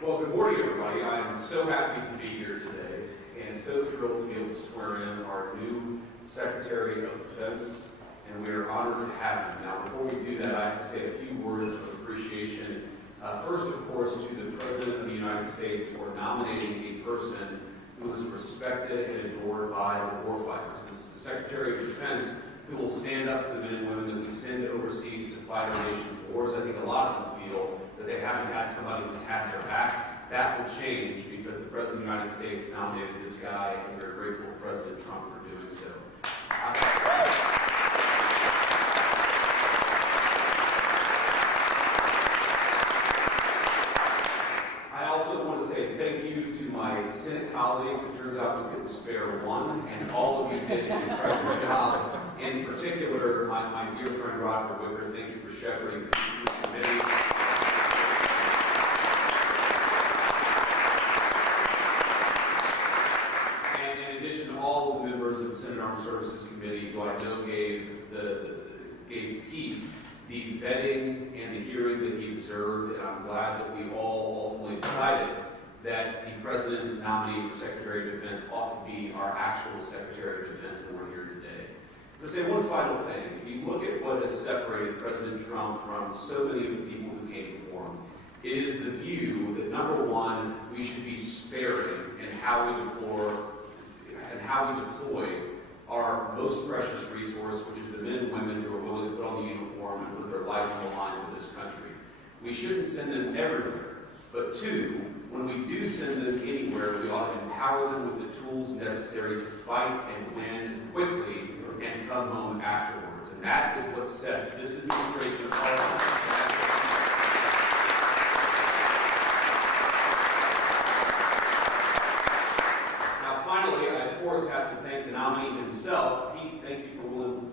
Well, good morning, everybody. I'm so happy to be here today and so thrilled to be able to swear in our new Secretary of Defense, and we are honored to have him. Now, before we do that, I have to say a few words of appreciation. First, of course, to the President of the United States for nominating a person who is respected and adored by the warfighters. This is the Secretary of Defense who will stand up for the men and women that we send overseas to fight our nation's wars. I think a lot of them feel that they haven't had somebody who's had their back. That will change because the President of the United States nominated this guy, and we're grateful to President Trump for doing so. I also want to say thank you to my Senate colleagues. It turns out we couldn't spare one, and all of you did an incredible job. In particular, my dear friend Roger Wicker, thank you for shepherding the committee. And in addition to all of the members of the Senate Armed Services Committee, who I know gave Pete the vetting and the hearing that he deserved, and I'm glad that we all ultimately decided that the President's nominee for Secretary of Defense ought to be our actual Secretary of Defense, and we're here today. To say one final thing, if you look at what has separated President Trump from so many of the people who came before him, it is the view that, number one, we should be sparing in how we deploy our most precious resource, which is the men and women who are willing to put on the uniform and put their life on the line for this country. We shouldn't send them everywhere. But two, when we do send them anywhere, we ought to empower them with the tools necessary to fight and win quickly and come home afterwards. And that is what sets this administration apart. Now, finally, I of course have to thank the nominee himself. Pete, thank you for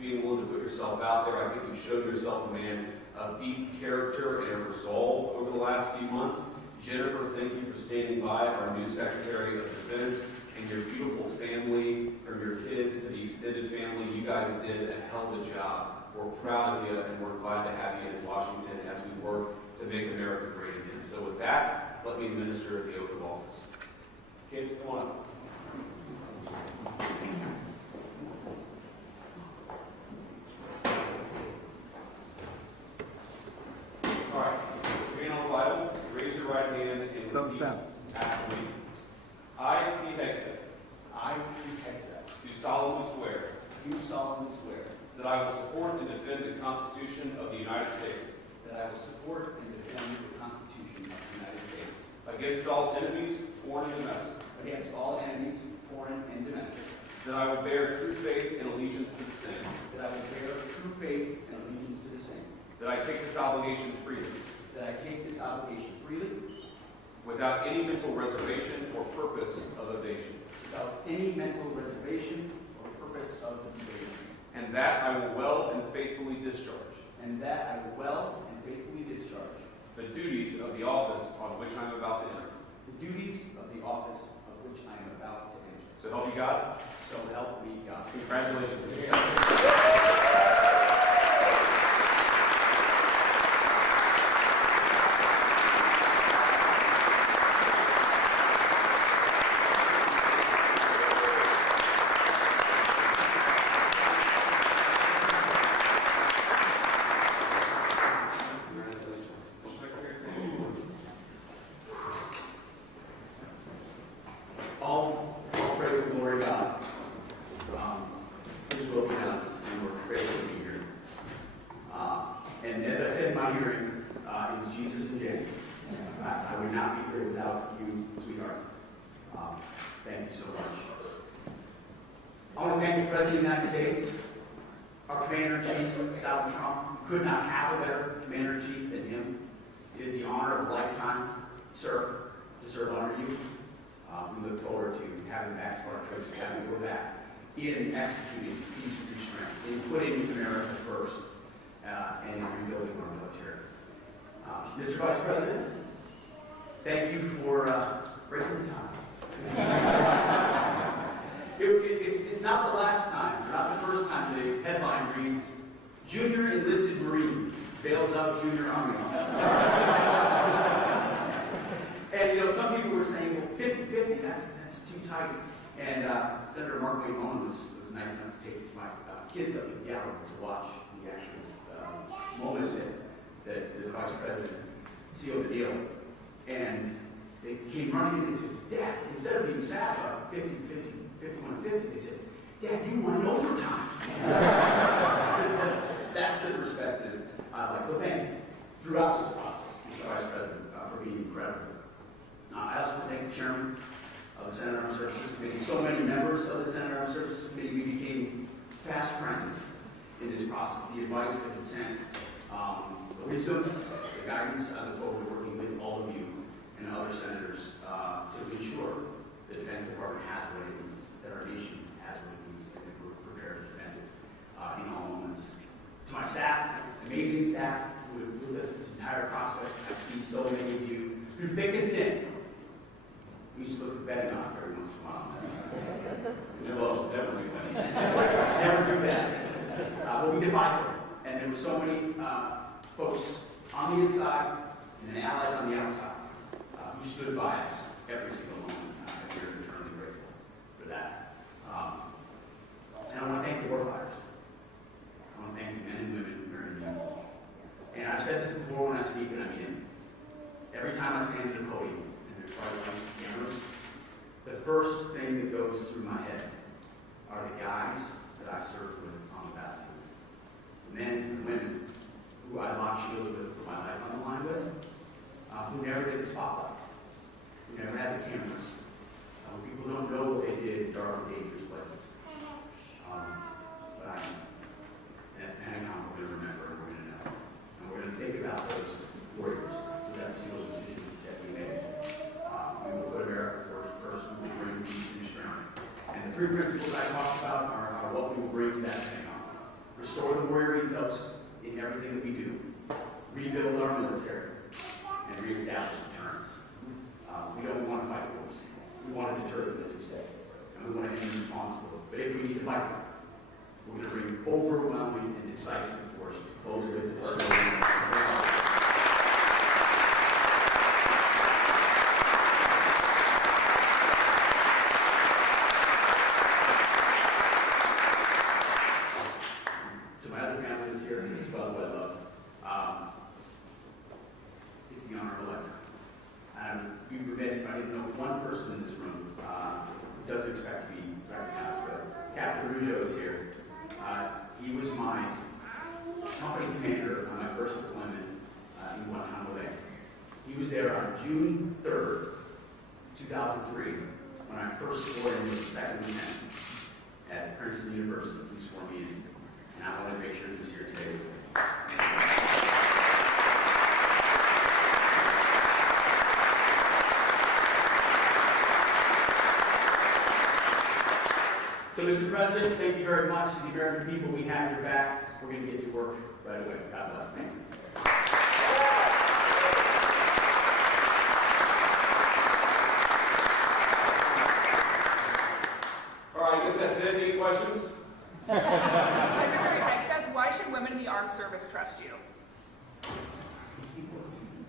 being willing to put yourself out there. I think you've shown yourself a man of deep character and resolve over the last few months. Jennifer, thank you for standing by, our new Secretary of Defense, and your beautiful family, from your kids to the extended family. You guys did a hell of a job. We're proud of you, and we're glad to have you in Washington as we work to make America great again. So with that, let me administer the oath of office. Kids, come on. All right, put your hand on the Bible, raise your right hand, and repeat after me. I, Pete Hegseth, do solemnly swear that I will support and defend the Constitution of the United States against all enemies, foreign and domestic, that I will bear true faith and allegiance to the same, that I take this obligation freely, without any mental reservation or purpose of evasion, and that I will well and faithfully discharge the duties of the office on which I am about to enter. So help you God. So help me God. Congratulations. All praise and glory to God. His will be done, and we're grateful to be here. And as I said in my hearing, it was Jesus and Jay. I would not be here without you, sweetheart. Thank you so much. I want to thank the President of the United States, Our Commander-in-Chief, Donald Trump, could not have a better Commander-in-Chief than him. It is the honor of a lifetime, sir, to serve under you. We look forward to having back our troops, having go back in executing peace through strength, in putting America first, and in rebuilding our military. Mr. Vice President, thank you for breaking the time. It's not the last time, not the first time the headline reads, Junior Enlisted Marine bails out Junior Army Officer. And some people were saying, well, 50-50, that's too tight. And Senator Mark Wayne Owen was nice enough to take my kids up to the gallery to watch the actual moment that the Vice President sealed the deal. And they came running and they said, Dad, instead of being sad about 50-50, 51-50, they said, Dad, you won in overtime. That's the perspective I like. So thank you throughout this process, Mr. Vice President, for being incredible. I also want to thank the chairman of the Senate Armed Services Committee. So many members of the Senate Armed Services Committee, we became fast friends in this process. The advice, the consent, the wisdom, the guidance. I look forward to working with all of you and other senators to ensure the Defense Department has what it needs, that our nation has what it needs, and that we're prepared to defend it in all moments. To my staff, amazing staff who have been with us this entire process, I see so many of you through thick and thin. We used to look at betting odds every once in a while. No, never do that. Never do that. But we divided. And there were so many folks on the inside and then allies on the outside who stood by us every single moment. We're eternally grateful for that. And I want to thank the warfighters. I want to thank the men and women who are in uniform. And I've said this before when I speak, and I mean it. Every time I stand at a podium, lights and cameras, the first thing that goes through my head are the guys that I served with on the battlefield. The men and women who I locked shields with, put my life on the line with, who never did the spotlight, who never had the cameras. People don't know what they did in dark and dangerous places. But I am. And at the Pentagon, we're going to remember and we're going to know. And we're going to think about those warriors with every single decision that we made. We will put America first, we will bring peace through strength. And the three principles I talked about are what we will bring to that Pentagon. Restore the warrior ethos in everything that we do. Rebuild our military. And reestablish deterrence. We don't want to fight wars. We want to deter them, as you say. And we want to end responsible. But if we need to fight them, we're going to bring overwhelming and decisive force to close with the destruction. It's the honor of a lifetime. I'd be remiss if I didn't know one person in this room who doesn't expect to be recognized, but Captain Rougeau is here. He was my company commander on my first deployment in Guantanamo Bay. He was there on June 3rd, 2003, when I first swore in as a second lieutenant at Princeton University. He swore me in, and I wanted to make sure he was here today with me. So, Mr. President, thank you very much. To the American people, we have your back. We're going to get to work right away. God bless. Thank you. All right, I guess that's it. Any questions? Secretary Hegseth, why should women in the armed service trust you?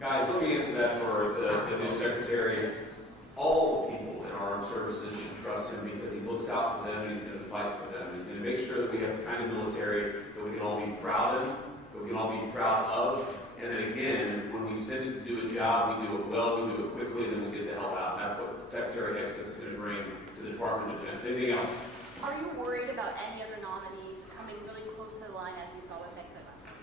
Guys, let me answer that for the new secretary. All the people in our armed services should trust him because he looks out for them and he's going to fight for them. He's going to make sure that we have the kind of military that we can all be proud of, that we can all be proud of, and then again, when we send it to do a job, we do it well, we do it quickly, and then we get the hell out. And that's what Secretary Hegseth is going to bring to the Department of Defense. Anything else? Are you worried about any other nominees coming really close to the line as we saw with Hegseth last time?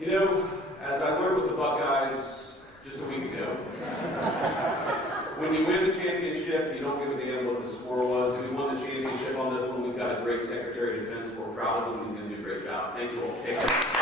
You know, as I learned with the Buckeyes just a week ago, when you win the championship, you don't give a damn what the score was. If we won the championship on this one, we've got a great Secretary of Defense. We're proud of him. He's going to do a great job. great job. Thank you all. Take care.